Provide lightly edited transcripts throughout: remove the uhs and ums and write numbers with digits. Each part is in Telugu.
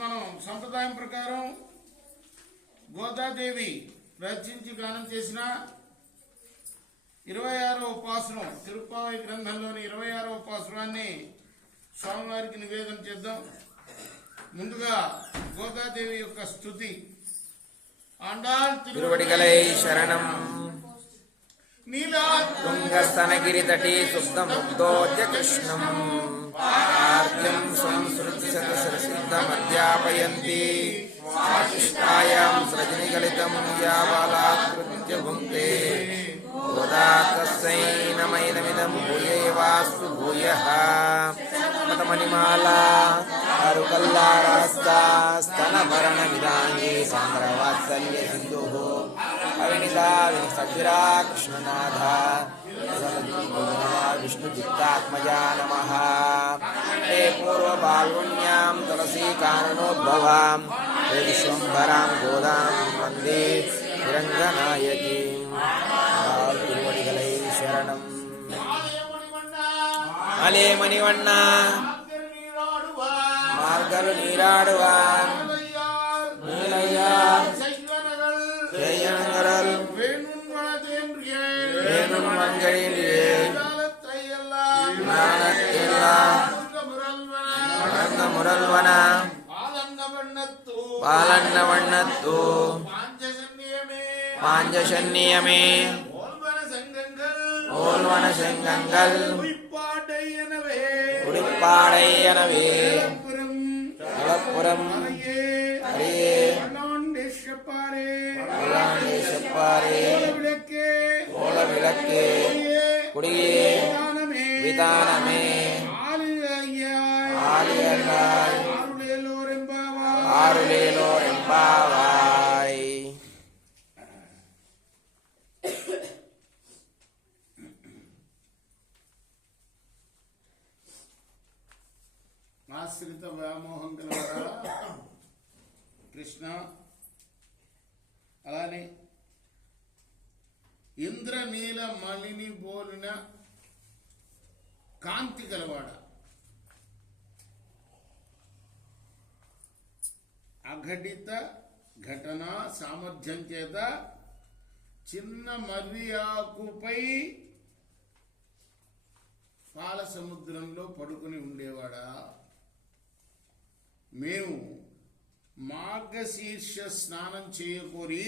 మనం సంప్రదాయం ప్రకారం గోదాదేవి రచించి గానం చేసిన 26వ ఉపాసనం తిరుప్పావై గ్రంథంలోని 26వ ఉపాసనాన్ని స్వామివారికి నివేదన చేద్దాం. ముందుగా గోదాదేవి యొక్క స్తుతి. ఆండాళ్ తిరువడిగలై శరణం. తుంగస్తనగిరితటే సుప్తముగ్ధోద్య కృష్ణం పార్థ్యం సంస్కృతిశతసరసిద్ధమధ్యాపయంతి స్వాతిష్టాయాం సృజనిగలితం యా బాలాకృత్య భుంక్తే గోదా తస్సై నమైనమిదం భూయేవాస్తు భూయః. మతమణిమాలా అరుకల్లారాస్తా స్తనభరణ విధానే సాంద్రవాత్సల్య సింధుః అవినితా వినిసద్విరా కృష్ణనాథ విష్ణుచిత్తాత్మజా నమః. హే పూర్వపాల్గుణ్యాం తులసీ కారణోద్భవాం హే విశ్వంభరాం గోదాం వందే తిరంగనాయకీం. తిరువడిగలై శరణం. అలే మణివಣ್ಣ మార్గలు నీరాడువాన్ నీలయ్యార్ செய்யனங்கள் வேணும் மஞ்சளிலே ஞானத்தெல்லாம் வளர்ந்த முரல்வன பாலன்ன வண்ணத்தோ பாஞ்சசன்னியமே ஓல்வன செங்கங்கள் குடிப்பாடையனவே குலப்புறம் அரியே ஓல விளக்கே குடியே விதானமே ஆலியல்லாய் ஆருளேலோர் எம்பாவாய். ఆశ్రిత వ్యామోహం గలవారా కృష్ణ, అలానే ఇంద్రనీల మలిని బోలిన కాంతి గలవాడ, అఘటిత ఘటన సామర్థ్యం చేత చిన్న మర్రి ఆకుపై పాల సముద్రంలో పడుకుని ఉండేవాడా. మేము మార్గశీర్ష స్నానం చేయకోరి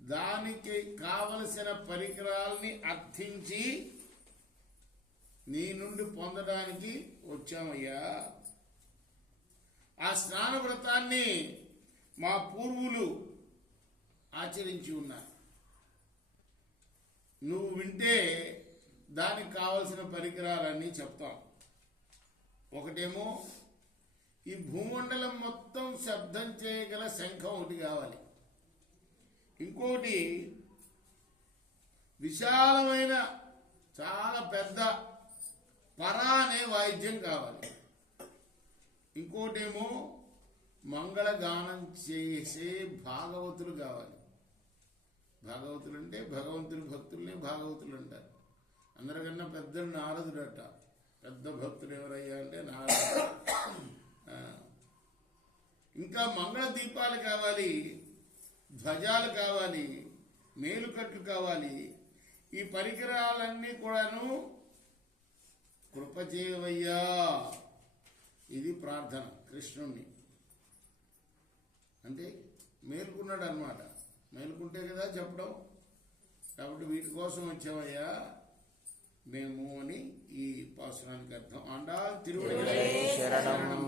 దానికి కావలసిన పరికరాల్ని అర్థించి నీ నుండి పొందడానికి వచ్చామయ్యా. ఆ స్నాన వ్రతాన్ని మా పూర్వులు ఆచరించి ఉన్నారు. నువ్వు వింటే దానికి కావలసిన పరికరాలన్నీ చెప్తాం. ఒకటేమో ఈ భూమండలం మొత్తం శబ్దం చేయగల శంఖం ఒకటి కావాలి. ఇంకోటి విశాలమైన చాలా పెద్ద పరా అనే వాయిద్యం కావాలి. ఇంకోటేమో మంగళగానం చేసే భాగవతులు కావాలి. భాగవతులు అంటే భగవంతుని భక్తుల్ని భాగవతులు అంటారు. అందరికన్నా పెద్దలు నారదుడట. పెద్ద భక్తులు ఎవరయ్యా అంటే నారదుడు. ఇంకా మంగళ దీపాలు కావాలి, ధ్వజాలు కావాలి, మేలుకట్లు కావాలి. ఈ పరికరాలన్నీ కూడాను కృప చేయవయ్యా. ఇది ప్రార్థన కృష్ణుణ్ణి. అంటే మేలుకున్నాడు అన్నమాట. మేలుకుంటే కదా చెప్పడం. కాబట్టి వీటి కోసం వచ్చావయ్యా మేము అని ఈ పాసురానికి అర్థం. ఆండాళ్ తిరువడిగలై శరణం.